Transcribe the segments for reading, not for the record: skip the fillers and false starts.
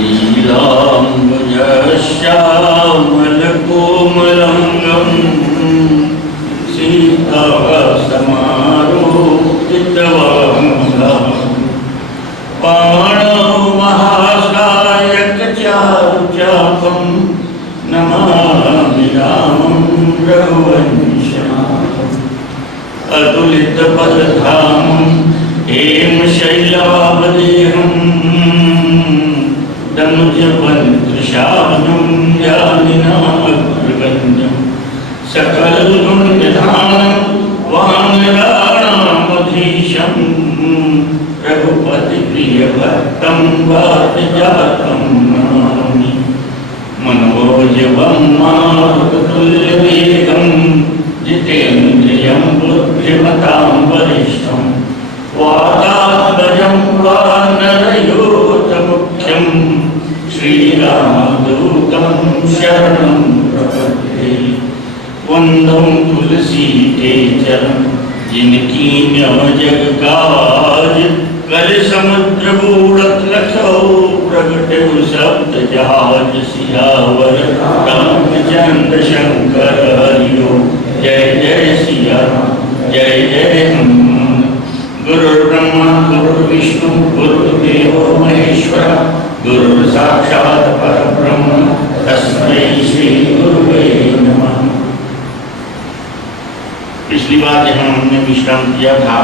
नीलाम्बुजश्यामलकोमलङ्गं सीतासमारोपितवामलं पाणौ महासायकचारुचापं नमामि रामं रघुवंशनाथम् अतुलितपदधामं हेमशैलावदेहं दनुजवन्त्रशानं ज्ञानिनामग्रगण्यं सकलगुणनिधानं वानराणामधीशं रघुपतिप्रियभक्तं वातजातं नमामि मनोजवं मारुततुल्यवेगं जितेन्द्रियं बुद्धिमतां वरिष्ठं वातात्मजं वानरयोतमुख्यं श्रीरामदूतं शरणं प्रपद्ये वन्दं तुलसीकेचरं जिनकी जग काज कल समुद्र बूढ़ो प्रगटे शब्द जहाज सियावर रामचंद्र शंकर हरिओ जय जय सिया राम जय जय हनुमान गुरु ब्रह्मा गुरु विष्णु गुरुदेव महेश्वर गुरु साक्षात् परब्रह्म तस्मै श्री गुरुवे नमः। पिछली बार जहाँ हमने विश्राम किया था,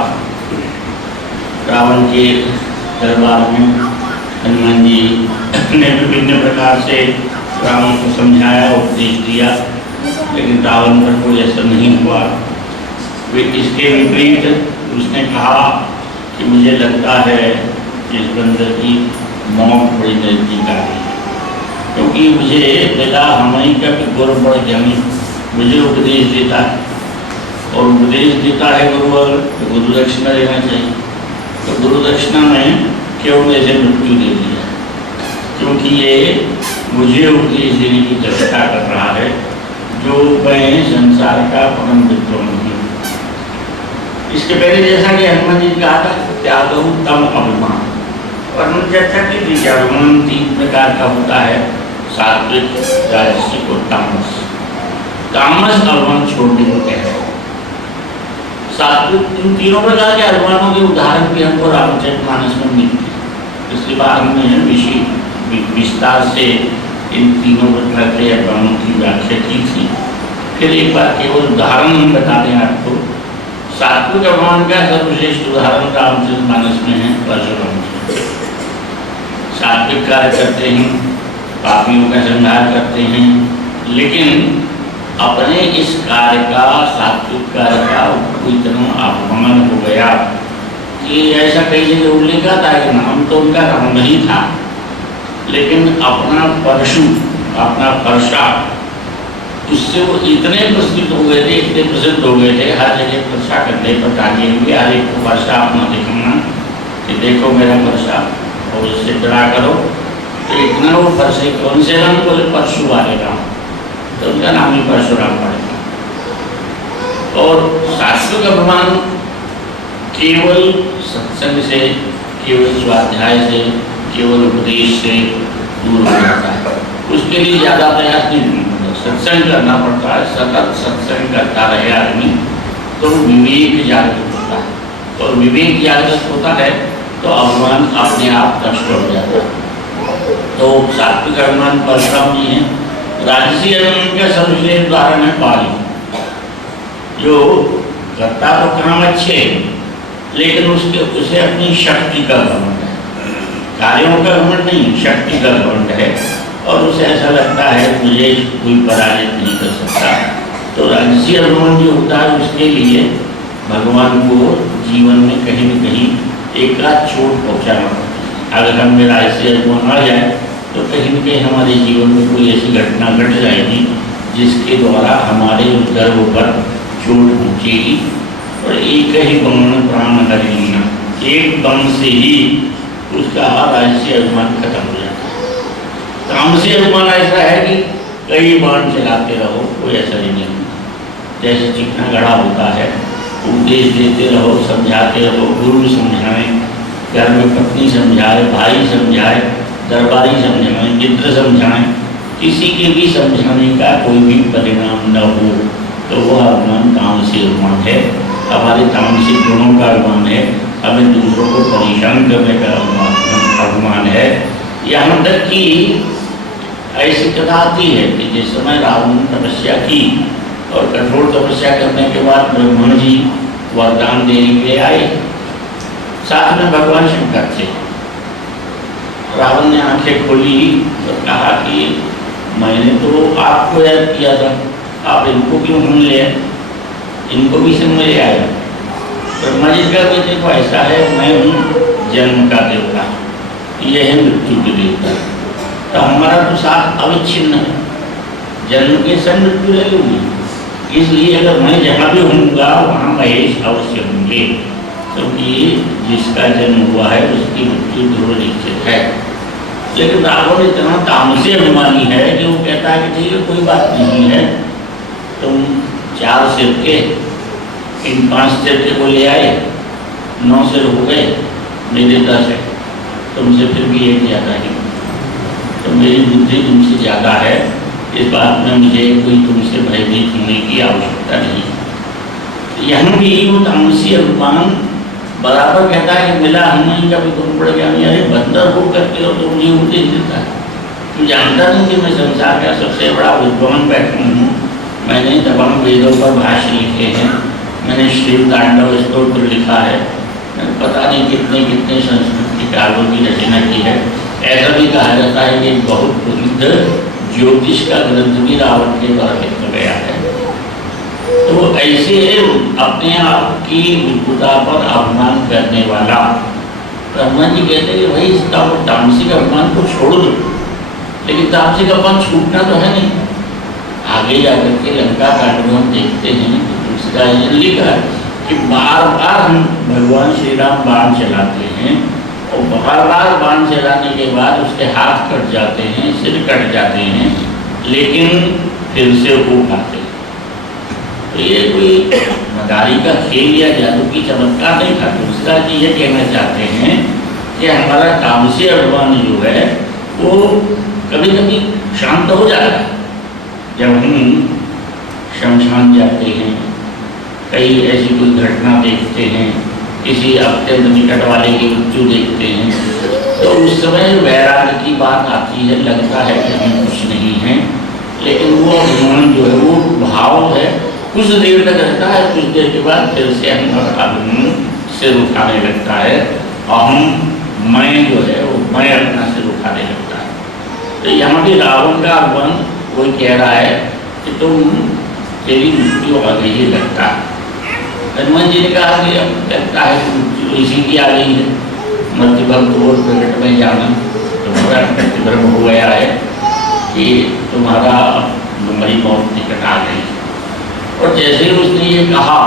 रावण के दरबार में हनुमान जी ने विभिन्न प्रकार से रावण को समझाया, उपदेश दिया, लेकिन रावण पर कोई असर नहीं हुआ। इसके विपरीत उसने कहा कि मुझे लगता है कि इस बंदर की मौत बड़ी नजदीक आ गई है, क्योंकि मुझे लगा हमारी का गुरु बड़ ज्ञानी मुझे उपदेश देता है, और उपदेश देता है गुरुवर तो गुरु दक्षिणा देना चाहिए। तो गुरु दक्षिणा में क्यों ऐसे मृत्यु दे दिया, क्योंकि ये मुझे उपदेश देने की चेष्टा कर रहा है जो मैं संसार का परम मित्र नहीं। इसके पहले जैसा कि हनुमान जी ने कहा था त्यागो तम अभिमान, और हम चर्चा की थी कि अभिमान 3 प्रकार का होता है, सात्विक, राजसिक और तामस। तामस अभिमान छोड़ने को कहते हैं। सात्विक इन तीनों प्रकार के अभिमानों के उदाहरण भी हमको रामचरितमानस में मिलते हैं। इसके बाद हमने विस्तार से इन तीनों प्रकार के अभिमानों की व्याख्या की थी। फिर एक बार केवल उदाहरण हम बता दें आपको। सात्विक अभिमान का सर्वश्रेष्ठ उदाहरण रामचरितमानस में है परशुराम जी। सात्विक कार्य करते हैं, पापियों का संहार करते हैं, लेकिन अपने इस कार्य का, सात्विक कार्य का इतना अपमान हो गया कि ऐसा कई जगह उल्लेख आता है कि नाम तो उनका राम नहीं था, लेकिन अपना परशु, अपना परशा, उससे वो इतने प्रसिद्ध हो गए थे, इतने प्रसिद्ध हो गए थे, हर जगह परशा करने पर टांगे हुए, हर एक को परशा अपना दिखाना कि देखो मेरा परशा, और उससे डरा करो। तो इतना वो परसे कौन से राम बोले, परशु वाले राम, तो उनका नाम ही परशुराम पड़ेगा। और सात्विक अभिमान केवल सत्संग से, केवल स्वाध्याय से, केवल उपदेश से दूर हो जाता है। उसके लिए ज़्यादा प्रयास नहीं करना पड़ता, सत्संग करना पड़ता है। सतत सत्संग करता रहे आदमी तो विवेक जागृत होता है, और विवेक जागृत होता है तो अभिमान अपने आप नष्ट हो जाता है। तो सात्विक अभिमान परशुराम जी हैं। राजसी अभिमान का सर्वश्रेष्ठ उदाहरण है बाली, जो करता तो काम अच्छे, लेकिन उसे अपनी शक्ति का घमंड है, कार्यों का घमंड नहीं, शक्ति का घमंड है, और उसे ऐसा लगता है मुझे कोई पराजित नहीं कर सकता। तो राजसी अभिमान जो होता है उसके लिए भगवान को जीवन में कहीं न कहीं एक आध चोट पहुँचाना पड़ता है। अगर हम में राजसी अभिमान आ जाए तो कहीं न कहीं हमारे जीवन में कोई ऐसी घटना घट जाएगी जिसके द्वारा हमारे गर्व पर चोट पहुँचेगी, और एक ही बाण प्राण हर लेना, एक बाण से ही उसका राजसी अभिमान खत्म हो जाता है। तामसी अभिमान ऐसा है कि कई बाण चलाते रहो, कोई असर ही नहीं होता। जैसे चिकना गढ़ा होता है, उपदेश देते रहो, समझाते रहो, गुरु समझाएं, घर में पत्नी समझाए, भाई समझाए, दरबारी समझाएं, मित्र समझाएं, किसी के भी समझाने का कोई भी परिणाम न हो तो वह अभिमान तामसी अभिमान है, हमारे तामसिक गुणों का अभिमान है, हमें दूसरों को परेशान करने का अभिमान है। यहाँ तक कि ऐसी कथा आती है कि जिस समय रावण ने तपस्या की और कठोर तपस्या करने के बाद ब्रह्मा जी वरदान देने के लिए आए, साथ में भगवान शंकर थे। रावण ने आंखें खोली और कहा कि मैंने तो आपको याद किया था, आप इनको क्यों ढूंढ ले, इनको भी संग में ले आए। ब्रह्मा जी का भी देखो ऐसा है, मैं हूँ जन्म का देवता, यह है मृत्यु के देवता, तो हमारा तो साथ अविच्छिन्न है, जन्म के संग मृत्यु रहेगी। इसलिए अगर मैं जहाँ भी होऊंगा वहाँ महेश अवश्य होंगे, क्योंकि जिसका जन्म हुआ है उसकी मृत्यु ध्रुव निश्चित है। लेकिन रावण इतना तामसी अभिमानी है कि वो कहता है कि ठीक है कोई बात नहीं है, तुम 4 सिर के इन 5 सिर के को ले आए, 9 सिर हो गए, मेरे 10 है, तुमसे फिर भी एक ज़्यादा ही, तो मेरी बुद्धि तुमसे ज़्यादा है, इस बात में मुझे कोई तुमसे भयभीत होने की आवश्यकता नहीं। यहाँ भी वो तामसी अभिमान बराबर कहता है कि मिला हनुमान का भी गुण पड़ गया, अरे बंदर हो करके हो तो मुझे उपदेश देता है, तुम जानता नहीं कि मैं संसार का सबसे बड़ा विद्वान बैठा हूँ, मैंने तमाम वेदों पर भाष्य लिखे हैं, मैंने शिव तांडव स्तोत्र लिखा है, मैंने पता नहीं कितने कितने संस्कृत की काव्यों की रचना की है। ऐसा भी कहा जाता है कि बहुत प्रसिद्ध ज्योतिष का ग्रंथ भी रावण के द्वारा लिखा गया है। तो ऐसे अपने आप की विद्वता पर अभिमान करने वाला ब्रह्मा जी कहते हैं कि भाई इसका वो तामसिक अभिमान को छोड़ दो, लेकिन तामसिक अभिमान छूटना तो है नहीं। आगे जाकर के लंका कांड में हम देखते हैं उसका लिखा है कि बार बार हम भगवान श्री राम बाण चलाते हैं और बार बार बाण चलाने के बाद उसके हाथ कट जाते हैं, सिर कट जाते हैं, लेकिन फिर से वो उठाते हैं। तो ये कोई मदारी का खेल या जादू की चमत्कार नहीं था। दूसरा जी ये कहना चाहते हैं कि हमारा तामसी अभिमान जो है वो कभी कभी शांत हो जाता है जब हम शमशान जाते हैं, कई ऐसी कोई घटना देखते हैं, किसी अत्यंत निकट वाले की मृत्यु देखते हैं, तो उस समय वैराग्य की बात आती है, लगता है कि हम कुछ नहीं हैं, लेकिन वो अभिमान जो है वो भाव है, कुछ देर तक रहता है, कुछ देर के बाद फिर से हम अभिमान सिर उठाने लगता है और हम मैं जो है वो मैं अपना सिर उठाने लगता है। तो यहाँ भी रावण का अभिमान कोई कह रहा है कि तुम तेरी मृत्यु आ गई ही लगता है। हनुमान जी ने कहा कि अब लगता है कि मृत्यु इसी की आ गई है, मृत्यु भक्त और प्रकट में जाना, तुम्हारा प्रतिभ्रम हो गया है कि तुम्हारा तुम्हारी मौत निकट आ गई। और जैसे ही उसने ये कहा,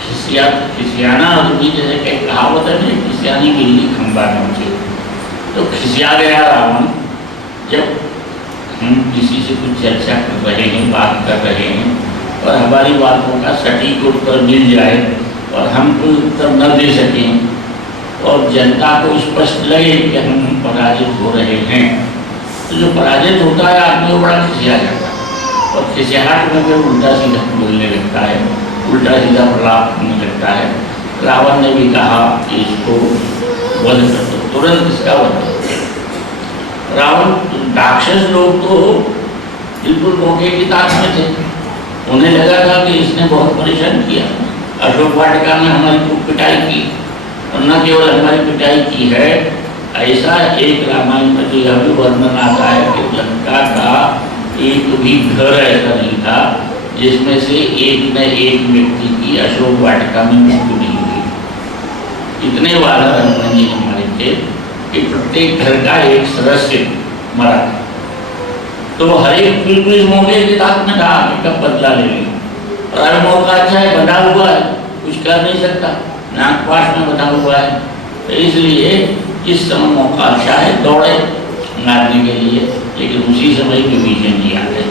खिसियाना आदमी जैसे कहीं कहावत है ना, खिसियानी बिल्ली खंबा पहुँचे, तो खिसिया गया रावण। जब हम किसी से कुछ चर्चा कर रहे हैं, बात कर रहे हैं और हमारी बातों का सटीक उत्तर मिल जाए और हम कोई उत्तर न दे सकें और जनता को स्पष्ट लगे कि हम पराजित हो रहे हैं, तो जो पराजित होता है आदमी वो बड़ा खिसिया जाता है और खिसियाहट में फिर उल्टा सीधा बोलने लगता है, उल्टा सीधा प्रलाप करने लगता है। रावण ने भी कहा कि इसको वध कर दो, तुरंत इसका वध कर दो। रावण राक्षस लोग तो बिल्कुल मौके की ताक में थे, उन्हें लगा था कि इसने बहुत परेशान किया, अशोक वाटिका में हमारी खूब पिटाई की, और न केवल हमारी पिटाई की है, ऐसा एक रामायण में तो यह भी वर्णन आता है कि लंका का एक भी घर ऐसा नहीं था जिसमें से एक न एक व्यक्ति की अशोक वाटिका में मृत्यु नहीं हुई। इतने वाला हनुमान जी हमारे थे कि प्रत्येक घर का एक सदस्य मरा, तो हर एक बिल्कुल इस मौके की ताक में था कि कब बदला ले लें। और अगर मौका अच्छा है, बंधा हुआ है, कुछ कर नहीं सकता, नागपाश में बंधा हुआ है, तो इसलिए इस समय मौका अच्छा है दौड़े मारने के लिए। लेकिन उसी समय विभीषण जी आ गए।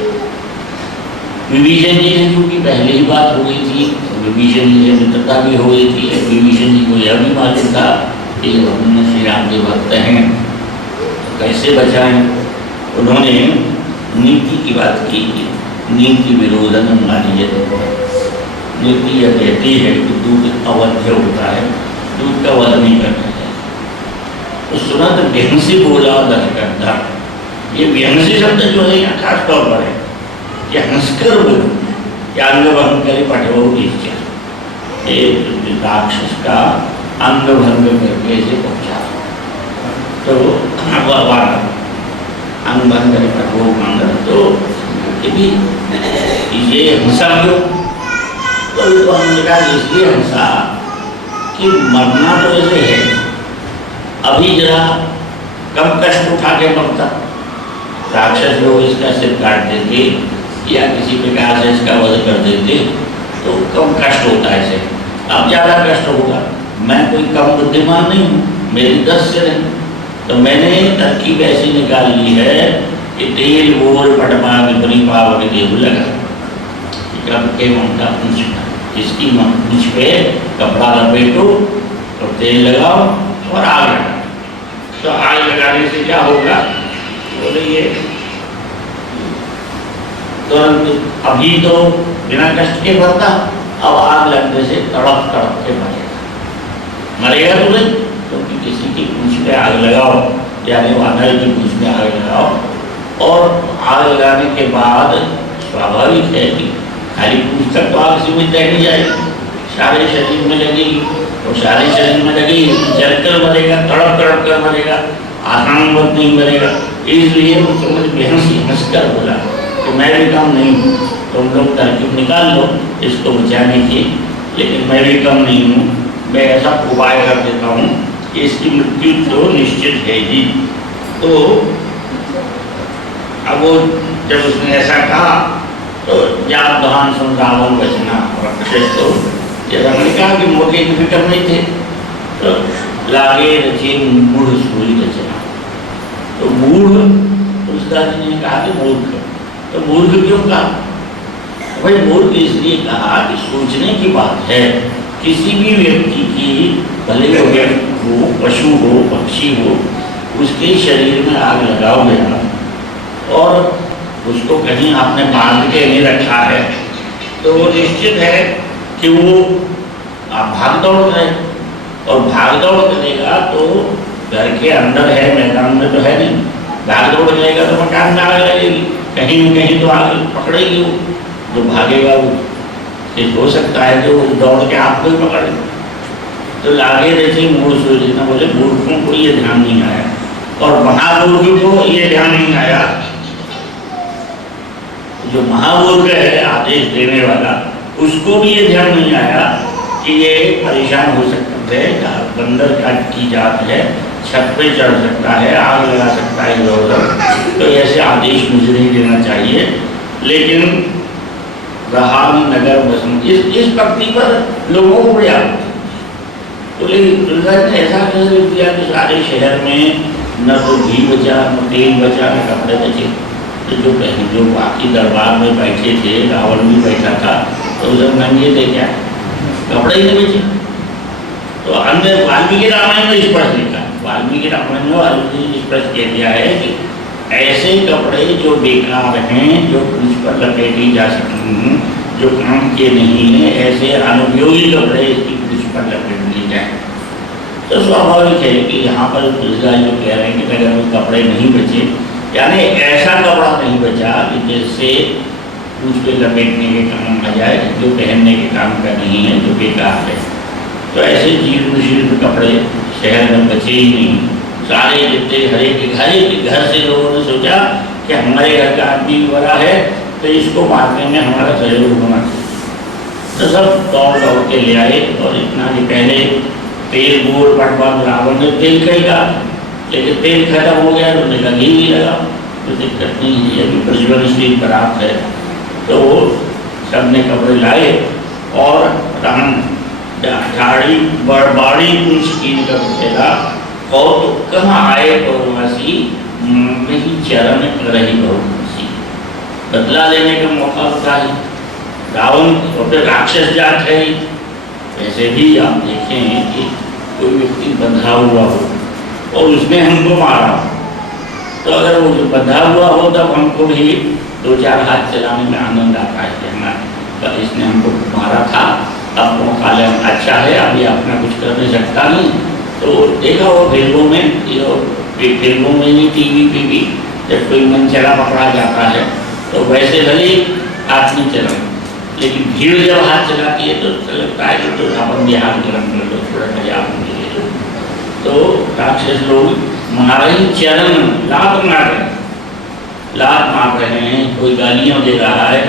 विभीषण जी से चूँकि पहले ही बात हो गई थी, विभीषण जी से मित्रता भी हो गई थी, विभीषण जी को यह भी मालूम था कि भगवान श्री राम के भक्त हैं कैसे बचाएं? उन्होंने नीति की बात की, नीति विरोधन मानिए। नीति यह कहती है कि दूध अवध्य होता है, दूध का वध नहीं करना चाहिए। तो सुना तो व्यंसी बोला दर करता, ये व्यंसी शब्द जो है यहाँ खास तौर पर है कि हंसकर बोलो, क्या अंग भंग करे पठो इच्छा, राक्षस का अंग भंग करके इसे पहुंचा। तो अंग भंग करे पठो मंगल, तो ये हिंसा क्यों? तो हमने कहा इसलिए हिंसा कि मरना तो ऐसे है, अभी जरा कम कष्ट उठा के मरता, राक्षस लोग इसका सिर काट देते या किसी प्रकार से इसका वध कर देते तो कम कष्ट होता है इसे, अब ज़्यादा कष्ट होगा। मैं कोई कम बुद्धिमान नहीं हूँ, मेरी 10 सिर है, तो मैंने तरकीब ऐसी निकाल ली है कि तेल बोर पटमा विपरी पाव के देव लगा के ममता पूछ, इसकी पूछ पे कपड़ा लपेटो और तेल लगाओ और आग लगाओ। तो आग लगाने से क्या होगा? बोले ये तुरंत अभी तो बिना कष्ट के मरता, अब आग लगने से तड़प तड़प के मरेगा। मरेगा तो नहीं, क्योंकि किसी की पूछ पे आग लगाओ, यानी वानर की पूछ में आग लगाओ और आग लगाने के बाद स्वाभाविक है कि खाली पूछ तक तो आग सीमित नहीं जाएगी, सारे शरीर में लगेगी और सारे शरीर में लगेगी, जलकर मरेगा, तड़प तड़प कर मरेगा, आसान मत नहीं मरेगा। इसलिए उसको मुझे बेहसी हंसकर बोला कि मैं भी कम नहीं हूँ, तुम लोग तरकीब निकाल लो इसको बचाने की, लेकिन मैं भी कम नहीं हूँ, मैं ऐसा उपाय कर देता हूँ कि इसकी मृत्यु तो निश्चित है ही। तो अब वो जब उसने ऐसा कहा तो जात बहान सुन रावण बचना राक्षस, तो जैसा मैंने कहा कि मौके की फिक्र नहीं थे, तो लागे रचे मूढ़ सोई रचना। तो मूढ़ तुलसीदास जी ने कहा कि मूर्ख, तो मूर्ख क्यों कहा? भाई मूर्ख इसलिए कहा कि सोचने की बात है, किसी भी व्यक्ति की, भले व्यक्ति हो, पशु हो, पक्षी हो, उसके शरीर में आग लगाओगे और उसको कहीं आपने बांध के नहीं रखा है तो निश्चित है कि वो भाग दौड़ करे, और भाग दौड़ करेगा तो घर के अंदर है, मैदान में तो है नहीं, भाग दौड़ करेगा तो मकान में आग लगेगी, कहीं न कहीं तो आग पकड़ेगी, वो जो भागेगा वो हो सकता है कि वो दौड़ के आपको ही पकड़े। तो लागे रचे मूढ़ सोई रचना, बोले मूर्खों को ये ध्यान नहीं आया और महामूर्ख को ये ध्यान नहीं आया, जो महामूर्ख है आदेश देने वाला उसको भी ये ध्यान नहीं आया कि ये परेशान हो सकता है, बंदर की जात है, छत पे चढ़ सकता है, आग लगा सकता है इधर उधर, तो ऐसे आदेश मुझे नहीं देना चाहिए। लेकिन रहा नगर बसन, इस पक्ति पर लोगों को बड़ी आदत थी, तो लेकिन ने ऐसा कर दिया कि सारे शहर में न तो घी बचा, न तेल बचा, न कपड़े बचे। तो जो बाकी दरबार में बैठे थे, रावण भी बैठा था, तो उधर नंगे थे, क्या कपड़े ही नहीं बचे। तो अन्य वाल्मीकि रामायण में स्पष्ट लिखा, वाल्मीकि रामायण में वाल्मीकि स्पष्ट कह दिया है कि ऐसे कपड़े जो बेकार हैं, जो पूछ पर लपेटी जा सकती हैं, जो काम के नहीं है, ऐसे अनुपयोगी कपड़े इसकी पूछ पर लपेट ली जाए। तो स्वाभाविक है कि यहाँ पर तुलसीदास जो कह रहे हैं कि अगर वो कपड़े नहीं बचे, यानी ऐसा कपड़ा नहीं बचा कि जिससे पूछ पे लपेटने के काम आ जाए, जो पहनने के काम का नहीं है, जो बेकार है। तो ऐसे जीर्ण शीर्ण कपड़े शहर में बचे ही नहीं, सारे जितने हर एक घर से लोगों ने सोचा कि हमारे घर का आदमी बड़ा है तो इसको मारने में हमारा सहयोग होना चाहिए। तो सब दौड़ दौड़ के ले आए, और इतना कि पहले तेल बोर पटवा रावण ने तेल खरीदा, लेकिन तेल खत्म हो गया तो उन्होंने घी भी लगा, तो दिक्कत नहीं है, अभी प्रज्वलनशील पदार्थ है। तो सब ने कपड़े लाए और ठाड़ी बड़बाड़ी पूछ कीन कर खेला, कौतुक कहाँ आए पौर्णमासी, नहीं चरण रही बहुमासी। बदला लेने का मौका होता है, रावण और राक्षस जात है। वैसे भी आप देखें कि कोई व्यक्ति बंधा हुआ हो और उसने हमको मारा, तो अगर वो जो बंधा हुआ हो तब हमको भी दो चार हाथ चलाने में आनंद आता है कि हमारा इसने हमको मारा था, अब मौका लेना अच्छा है, अभी अपना कुछ कर नहीं सकता नहीं। तो देखा वो फिल्मों में, फिल्मों में नहीं टीवी पे भी जब कोई मनचला पकड़ा जाता है तो वैसे भले हाथ नहीं चलाए, लेकिन भीड़ जब हाथ चलाती है तो लगता है कि तो अपन भी हाथ गरम कर लो, थोड़ा मजा मिले। तो राक्षस लोग मारे ही चरण लात मार रहे हैं, लात मार रहे हैं, कोई गालियाँ दे रहा है,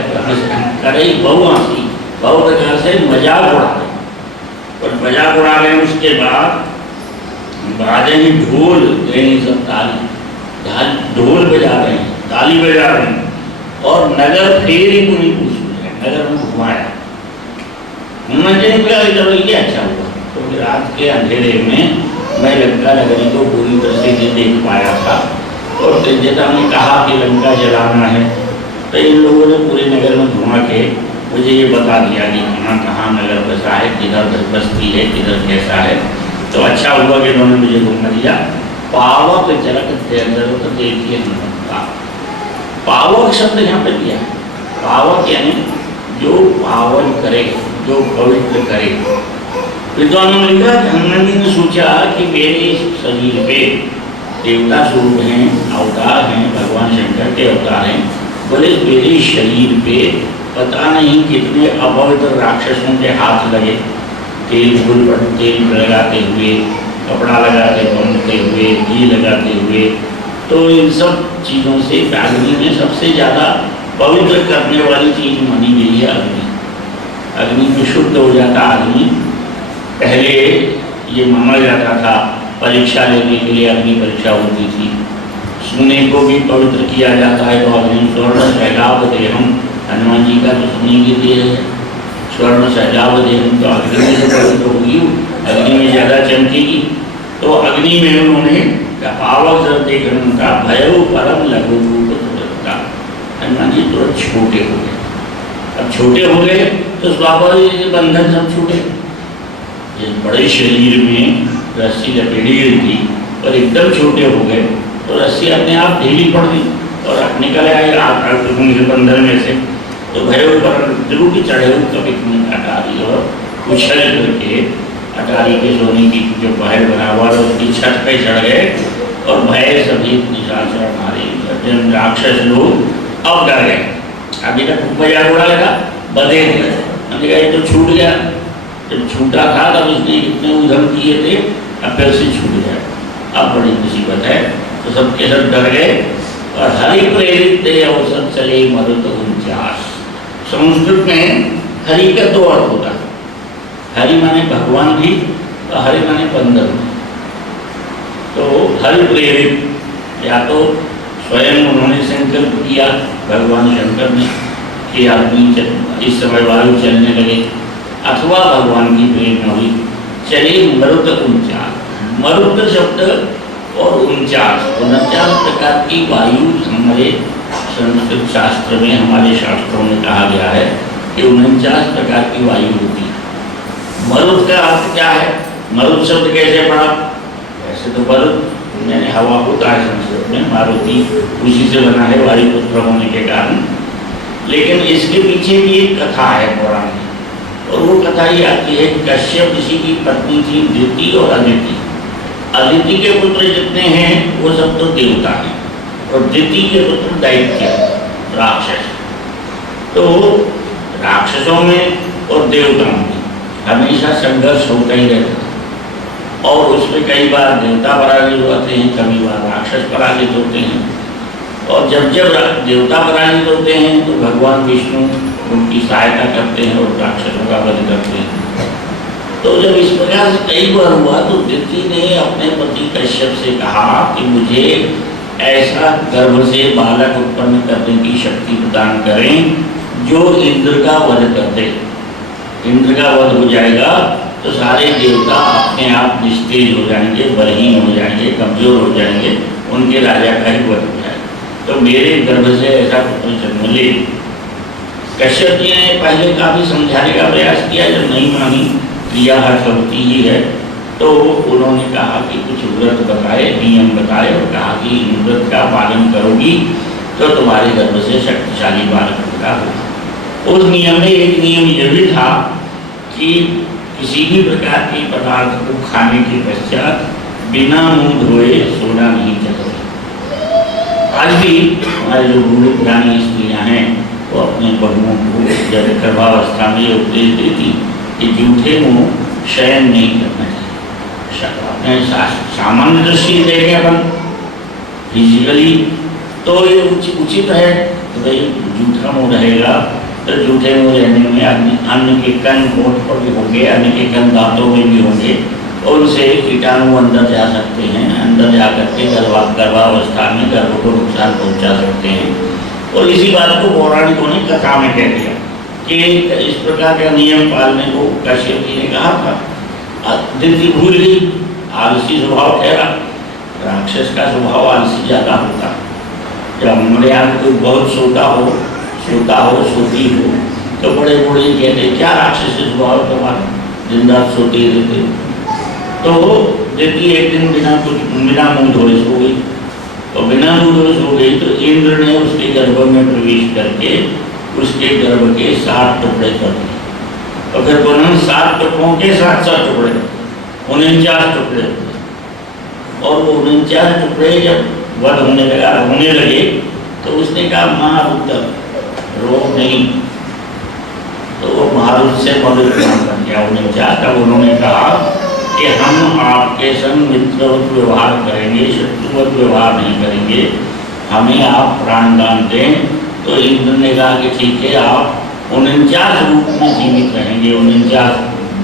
करे बहु हंसी बहु प्रकार से मजाक उड़ा रहे हैं। और मजाक उड़ा रहे हैं उसके बाद बाजे ही ढोल देनी सब ताली, ढोल बजा रहे हैं, ताली बजा रहे हैं और नगर फेरी पूरी पूछ रहे हैं, नगर में घुमाया। मुझे चलो ये अच्छा हुआ, तो रात के अंधेरे में मैं लंका नगरी को पूरी तरह से नहीं देख पाया था। और जैसा ने कहा कि लंका जलाना है, तो इन लोगों ने पूरे नगर में घुमा के मुझे ये बता दिया कि कहाँ कहाँ नगर बसा है, किधर बस्ती है, किधर कैसा है। तो अच्छा हुआ कि उन्होंने मुझे घुमा दिया। पावक जलक तो देखिए हनुमंता, पावक शब्द यहाँ पे दिया है। पावक यानी जो पावन करे, जो पवित्र करे। विद्वानों ने लिखा, हनुमान जी ने सोचा कि मेरे शरीर पे देवता स्वरूप हैं, अवतार हैं, भगवान शंकर के अवतार हैं, बोले मेरे शरीर पे पता नहीं कितने अपवित्र राक्षसों के हाथ लगे, तेल फूल पर तेल लगाते हुए, कपड़ा लगाते बांधते हुए, घी लगाते हुए। तो इन सब चीज़ों से अग्नि में सबसे ज़्यादा पवित्र करने वाली चीज़ मानी गई है अग्नि। अग्नि में शुद्ध हो जाता आदमी। पहले ये माना जाता था, परीक्षा लेने के लिए अग्नि परीक्षा होती थी। सोने को भी पवित्र किया जाता है, तो अग्नि स्वर्ण सैलाब देहम, हनुमान जी का तो सोने के लिए है, स्वर्ण सैलाब देहम, तो अग्नि में तो पवित्र होगी, अग्नि में ज़्यादा चमकेगी। तो अग्नि में उन्होंने पावक जब देखने का भय परम लघु रूप का, हनुमान जी तो छोटे हो गए। अब छोटे हो गए तो स्वाभाविक बंधन सब छूटे। जिस बड़े शरीर में रस्सी लपेटी गई थी और एकदम छोटे हो गए तो रस्सी अपने आप ढीली पड़ गई और निकल आए बंधन में से। तो भय पर जरूर की चढ़े कभी अटारी और उछल करके अटारी के सोने की जो महल बना हुआ था उसकी छत पे चढ़ गए और भय सभी निशान से मारे। राक्षस लोग अब डर गए। अभी तक मजाक उड़ा लगा, बधे गए, हमने कहा ये तो छूट गया। जब छूटा था तब इसने इतने उधम किए थे, अब फिर से छूट गया, अब बड़ी मुसीबत है। तो सब के सब डर गए और हरि प्रेरित थे और सब चले मरुत 49। संस्कृत में हरि का दो अर्थ होता है, हरि माने भगवान भी और हरि माने बंदर। तो हरि प्रेरित या तो स्वयं उन्होंने संकल्प किया भगवान शंकर ने कि आदमी इस समय वायु चलने लगे, अथवा भगवान की प्रेरणा हुई चले मरुत 49। मरुत शब्द और 49 प्रकार की वायु हमारे संस्कृत शास्त्र में, हमारे शास्त्रों में कहा गया है कि 49 प्रकार की वायु होती है। मरुत का अर्थ क्या है? मरुत शब्द कैसे पड़ा? वैसे तो मरुत मैंने हवा होता है संस्कृत में, मारुति उसी से बना है वायुपुत्र होने के कारण। लेकिन इसके पीछे भी एक कथा है पौराणिक, और वो कथा ये आती है कश्यप ऋषि की पत्नी थी दिति और अदिति। अदिति के पुत्र जितने हैं वो सब तो देवता हैं और दिति के पुत्र दैत्य राक्षस। तो राक्षसों में और देवताओं में हमेशा संघर्ष होता ही रहता है और उसमें कई बार देवता पराजित होते हैं, कई बार राक्षस पराजित होते हैं। और जब जब देवता पराजित होते हैं तो भगवान विष्णु उनकी सहायता करते हैं और राक्षसों का वध करते हैं। तो जब इस प्रकार से कई बार हुआ तो दिति ने अपने पति कश्यप से कहा कि मुझे ऐसा गर्भ से बालक उत्पन्न करने की शक्ति प्रदान करें जो इंद्र का वध कर दे। इंद्र का वध हो जाएगा तो सारे देवता अपने आप निस्तेज हो जाएंगे, बलहीन हो जाएंगे, कमजोर हो जाएंगे, उनके राजा का ही वध हो जाएगा। तो मेरे गर्भ से ऐसा पुत्र जन्म ले। कश्यप जी ने पहले काफ़ी समझाने का प्रयास किया, जब नहीं मानी, क्रिया हर्ष होती ही है, तो उन्होंने कहा कि कुछ व्रत बताए, नियम बताए और कहा कि इन व्रत का पालन तो तुम्हारे गर्भ से शक्तिशाली बालक पैदा होगा। उस नियम में एक नियम यह भी था कि किसी भी प्रकार के पदार्थ को खाने के पश्चात बिना मुंह धोए सोना नहीं चाहिए। आज भी हमारे जो बूढ़े पुरानी स्त्रियाँ हैं वो अपने बहुओं को जब गर्भावस्था में उपदेश देती कि जूठे मुँह शयन नहीं करना चाहिए। सामान्य दृष्टि देखें अपन फिजिकली तो ये उचित है तो भाई जूठा मुँह रहेगा तो जूठे मुँह रहने में अन्न के कण होठ पर भी होंगे, अन्न के कण दांतों में भी होंगे और उनसे कीटाणु अंदर जा सकते हैं, अंदर जा करके गर्भावस्था में गर्भ को नुकसान पहुंचा सकते हैं। और इसी बात को पौराणिकों ने कथा में कह दिया कि इस प्रकार का नियम पालने को कश्यप जी ने कहा था। दिल्ली भूल गई, आलसी स्वभाव ठहरा। राक्षस का स्वभाव आलसी ज़्यादा होता। जब हमारे यहाँ कोई बहुत सोता हो सोती हो तो बड़े बूढ़े कहते क्या राक्षस स्वभाव तुम्हारा, दिन रात सोती रहते। तो देखिए एक दिन बिना मुँह धोए सो गई, और बिना मुँह धोए सो गई तो इंद्र ने उसके गर्भ में प्रवेश करके उसके गर्भ के 7 टुकड़े कर दिए। और फिर पुनः 7 टुकड़ों के 7 टुकड़े, 49 टुकड़े। और वो 49 टुकड़े जब वध होने लगे तो उसने कहा महारुद्र रो नहीं, तो वो महारुद्र से मदद कर दिया। 49 तब उन्होंने कहा कि हम आपके संग मित्रवत व्यवहार करेंगे, शत्रुवत व्यवहार नहीं करेंगे, हमें आप प्राणदान दें। तो इंद्र ने कहा कि ठीक है, आप 49 रूप में जीवित रहेंगे, 49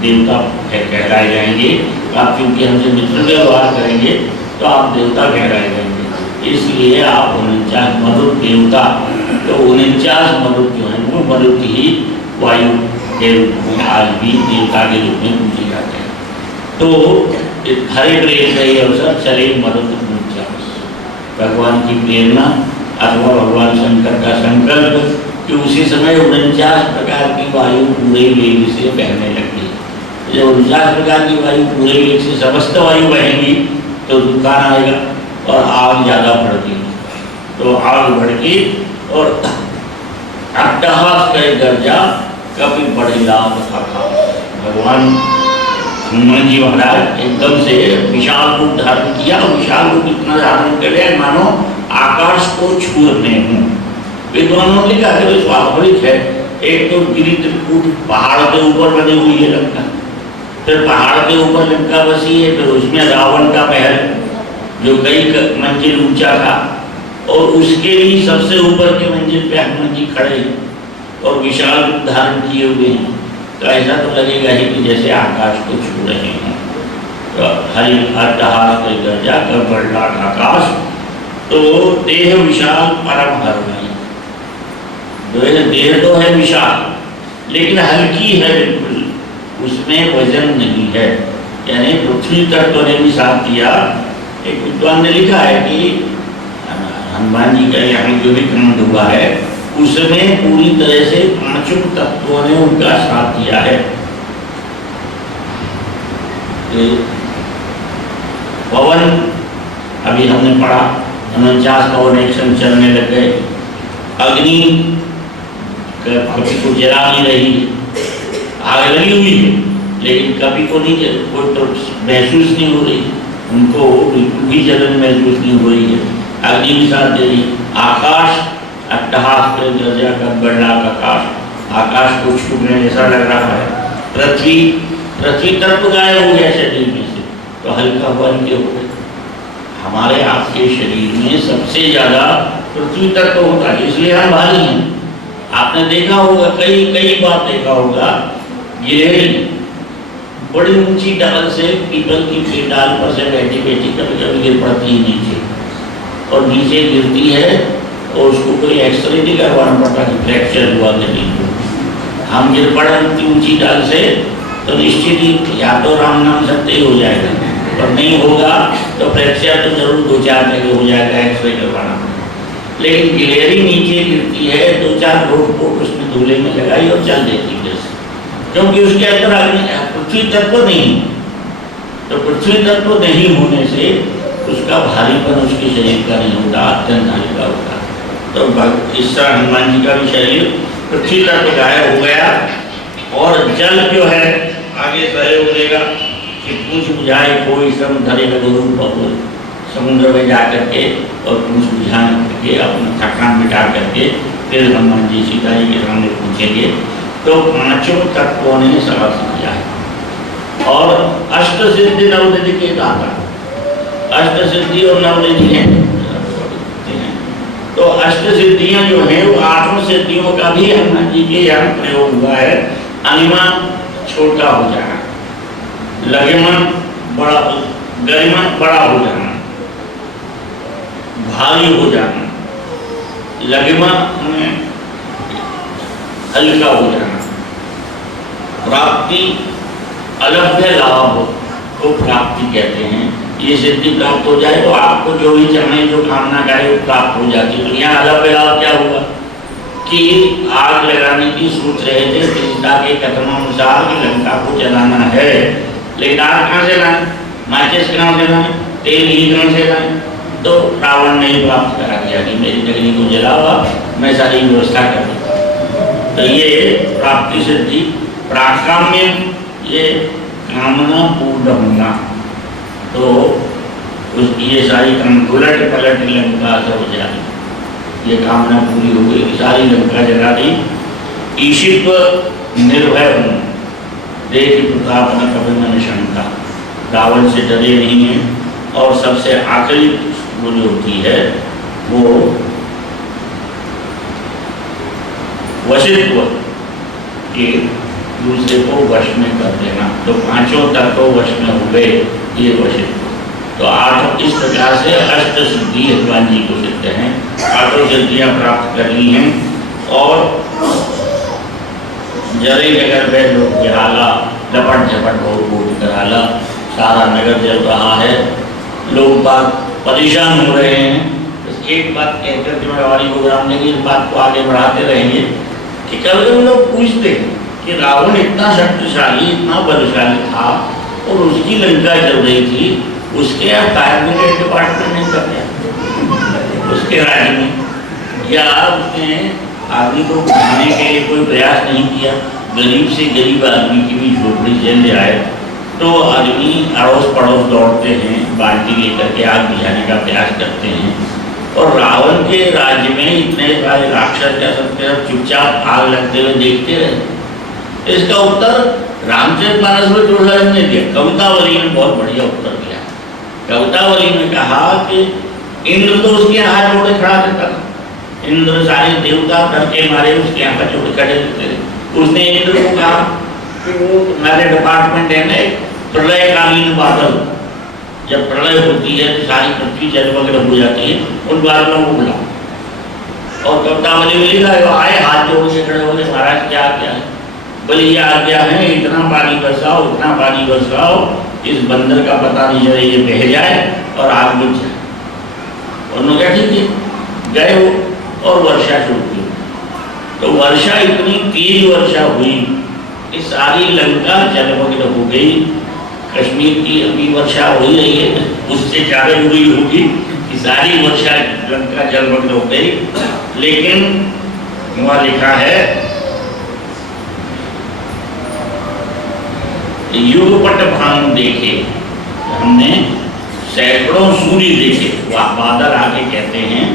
देवता कहलाए जाएंगे। आप क्योंकि हमसे मित्र व्यवहार करेंगे तो आप देवता कहलाए जाएंगे, इसलिए आप 49 मरुत देवता। तो 49 मरुत जो है वो मरुत ही वायु के रूप में आज भी देवता के रूप में पूजे जाते हैं। तो हरे प्रेम का ये अवसर चले मरुत भगवान की प्रेरणा अथवा भगवान शंकर का संकल्प कि उसी समय 49 प्रकार की वायु पूरे वेग से बहने लगी। जब 49 प्रकार की वायु पूरे वेग से समस्त वायु बहेंगी तो तूफान आएगा और आग ज़्यादा बढ़ती, तो आग बढ़ी और अट्टहास का गर्जा कभी बड़े लाभ था। भगवान हनुमान जी महाराज एकदम से विशाल रूप धारण किया। विशाल रूप इतना धारण करे मानो आकाश को छू रहे हूँ। विद्वानों ने लिखा कि स्वाभाविक है, एक तो गिरी त्रिकूट पहाड़ के ऊपर बनी हुई है लंका, फिर पहाड़ के ऊपर लंका बसी है, फिर उसमें रावण का महल जो कई मंजिल ऊंचा था और उसके भी सबसे ऊपर के मंजिल पे हनुमान जी खड़े और विशाल रूप धारण किए हुए हैं। तो ऐसा तो लगेगा ही कि जैसे आकाश को छू रहे हैं। तो हरि अट्टहास के गर्जा कर बड़लाट आकाश, तो देह विशाल परम हरमई। देह तो है विशाल लेकिन हल्की है बिल्कुल, उसमें वजन नहीं है। यानी पृथ्वी तत्व ने भी साथ दिया। एक विद्वान ने लिखा है कि हनुमान जी का यहाँ जो भी खंड हुआ है उसमें पूरी तरह से 5 तत्वों ने उनका साथ दिया है। पवन अभी हमने पढ़ा, 49 पवन एक्शन चलने लग गए। अग्नि कभी को जला नहीं रही है, आग लगी हुई है लेकिन कभी को नहीं कोई तो महसूस नहीं हो रही, उनको बिल्कुल भी जलन महसूस नहीं हो रही है। अग्नि भी साथ दे रही। आकाश अट्टहास पे गर्जा का बड़लाट आकाश को छूने जैसा लग रहा है। पृथ्वी तत्व गायब हो गया शरीर में से, तो हल्का बन के हो गया। हमारे आपके शरीर में सबसे ज़्यादा पृथ्वी तत्व होता है, इसलिए हम भारी हैं। आपने देखा होगा, कई बार देखा होगा, ये बड़ी ऊंची डाल से पीपल की डाल पर से बैठी कभी गिर पड़ती है नीचे, और नीचे गिरती है और उसको कोई एक्सरे नहीं करवाना पड़ता कि फ्रैक्चर हुआ कि नहीं हुआ। हम गिर पड़ा इतनी ऊंची डाल से तो निश्चित ही या तो राम नाम सत्य ही हो जाएगा, और नहीं होगा तो फ्रैक्चर तो जरूर 2-4 जगह हो जाएगा, एक्सरे करवाना। लेकिन गिलेरी नीचे गिरती है, 2-4 रोड उसमें धूले में लगाई और चल देती है, क्योंकि उसके अंदर पृथ्वी तत्व नहीं। तो पृथ्वी तत्व नहीं होने से उसका भारीपन उसके शरीर का नहीं होता, अत्यंत हल्का होता। तो इस तरह हनुमान जी का भी शरीर पृथ्वी तक गायब हो गया और जल जो है आगे सहयोग देगा कि पूछ बुझाए कोई श्रम धरे गुरु बबुल, समुद्र में जा करके और पूछ बुझा करके अपना थकान मिटा करके फिर हनुमान जी सीता जी के सामने पूछेंगे। तो पांचों तत्वों ने समर्थ किया है और अष्ट सिद्धि नवनिधि के दाता, अष्ट सिद्धि और नवनिधि हैं। तो अष्ट सिद्धियां जो हैं वो आठों सिद्धियों का भी हनुमान जी के यहाँ प्रयोग हुआ है। अनिमा छोटा हो जाना, लगिमा बड़ा, गरिमा बड़ा हो जाना, भारी हो जाना, लगिमा में हल्का हो जाना, प्राप्ति अलभ्य लाभ को प्राप्ति कहते हैं। ये सिद्धि प्राप्त हो जाए तो आपको जो भी चाहे, जो कामना करे वो प्राप्त हो जाती है। तो यहाँ अलभ्य लाभ क्या हुआ कि आग लगाने की सोच रहे थे सीता के कथनानुसार कि लंका को जलाना है, लेकिन आग कहाँ से लाए, माचिस कहाँ से लाए, तेल ही कहाँ से लाए। तो रावण ने प्राप्त करा दिया कि मेरी नगरी को जलावा, मैं सारी व्यवस्था कर दूँ। तो ये प्राप्ति सिद्धि। प्राकाम्य ये कामना पूर्ण होना, तो उसकी ये सारी उलट पलट लंका सब हो जाए, ये कामना पूरी हो गई, सारी लंका जला दी। ईशित्व निर्भय होना, देख प्रताप न कभी मन शंका, रावण से डरे नहीं है। और सबसे आखिरी वो जो होती है वो वशित्व, कि दूसरे को वश में कर देना। तो पांचों तत्व वश में हो गए, ये वशित्व। तो आठ इस प्रकार से अष्ट सिद्धि हनुमान जी को सिद्ध हैं, आठों सिद्धियां प्राप्त कर ली हैं। और जरे नगर में लोग बेहाला, लपट झपट बहुत कराला, सारा नगर जल रहा है, लोग बात परेशान हो रहे हैं। बस एक बात कहकर के हमारी प्रोग्राम में इस बात को आगे बढ़ाते रहेंगे कि कभी कभी लोग पूछते हैं कि रावण इतना शक्तिशाली, इतना बलशाली था और उसकी लंका चल रही थी, उसके यहाँ कैबिनेट डिपार्टमेंट नहीं कर दिया उसके राज्य में, या उसने आदमी को बुझाने के लिए कोई प्रयास नहीं किया। गरीब से गरीब आदमी की भी झोपड़ी जल जाए तो आदमी अड़ोस पड़ोस दौड़ते हैं, बाल्टी लेकर के आग बुझाने का प्रयास करते हैं। और रावण के राज्य में इतने सारे राक्षस क्या सकते हैं, चुपचाप आग लगते हुए देखते रहे। इसका उत्तर रामचरितमानस में तुलसीदास ने दिया, कवितावली में बहुत बढ़िया उत्तर दिया। कवितावली में कहा कि इंद्र तो उसके हाथ जोड़े खड़ा रहता था, इंद्र सारे देवता डर के मारे उसके हाथ जोड़े खड़े रहते थे। उसने इंद्र को कहा कि वो तुम्हारे डिपार्टमेंट है ना, प्रलयकालीन बादल, जब प्रलय होती है तो सारी पृथ्वी जलमग्न हो जाती है, उन बादलों को बुलाओ। और कवितावली में लिखा आए हाथ जोड़ से खड़े होंगे, महाराज क्या क्या है, बोले ये आज्ञा है, इतना पानी बरसाओ, उतना पानी बरसाओ, इस बंदर का पता नहीं चले ये बह जाए और आग बुझ जाए। उन्होंने कहा ठीक है, गए वो और वर्षा शुरू की। तो वर्षा इतनी तेज वर्षा हुई कि सारी लंका जलमग्न हो गई। कश्मीर की अभी वर्षा हो ही रही है, उससे ज़्यादा हुई होगी कि सारी वर्षा लंका जलमग्न हो गई। लेकिन वहाँ लिखा है युगपट भानु देखे, हमने सैकड़ों सूर्य देखे। बादल आगे कहते हैं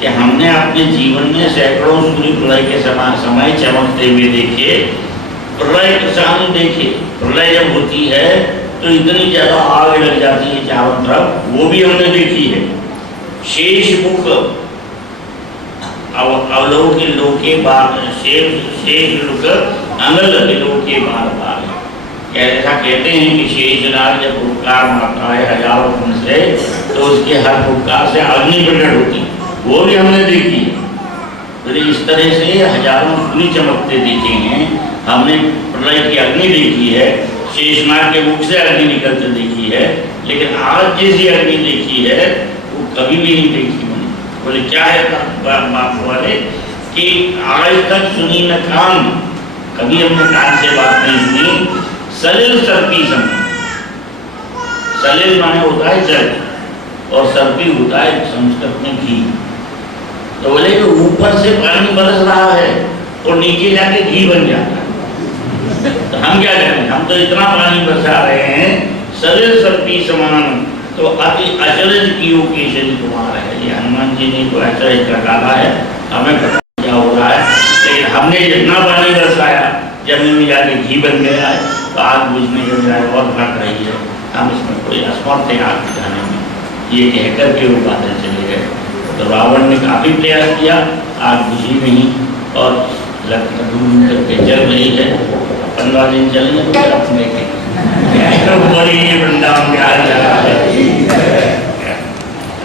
कि हमने अपने जीवन में सैकड़ों सूर्य प्रलय के समय चमकते हुए देखे, प्रलय के सामने देखे। प्रलय जब होती है तो इतनी ज्यादा आग लग जाती है चारों तरफ, वो भी हमने देखी है। शेष मुख अवलोके लोके बार, शेष मुख अंगल लोके बार बार। ऐसा कहते हैं कि शेषनाग जब उपकार मारता है हजारों गुण से, तो उसके हर उपकार से अग्नि प्रकट होती, वो भी हमने देखी। तो इस तरह से हजारों सूर्य चमकते देखे हैं हमने, प्रलय की अग्नि देखी है, शेषनाग के मुख से अग्नि निकलते देखी है। लेकिन आज जैसी अग्नि देखी है वो कभी भी नहीं देखी मैंने। बोले क्या है बात वाले कि आज तक सुनी न कान, कभी हमने कान से बात नहीं सुनी। सलिल सर्पी सम, सलिल माने होता है जल और सर्पी होता है संस्कृत में घी। तो बोले कि ऊपर से पानी बरस रहा है और नीचे जाके घी बन जाता है। तो हम क्या करें, हम तो इतना पानी बरसा रहे हैं, सरे सर्पी समान तो अति अचरज कियो केशरी कुमार है। ये हनुमान जी ने कोई अचरज का डाला है, हमें पता क्या हो रहा है, लेकिन हमने जितना पानी बरसाया जमीन में जाके घी बन गया है, तो आग बुझने के बजाय और भड़क रही है। हम इसमें कोई असमर्थ है आग बुझाने में, ये कहकर के वो बातें चले गए। तो रावण ने काफ़ी प्रयास किया, आग बुझी नहीं और ढूंढ करके जल रही है। 15 दिन चलने अपने के वृंदावन के आ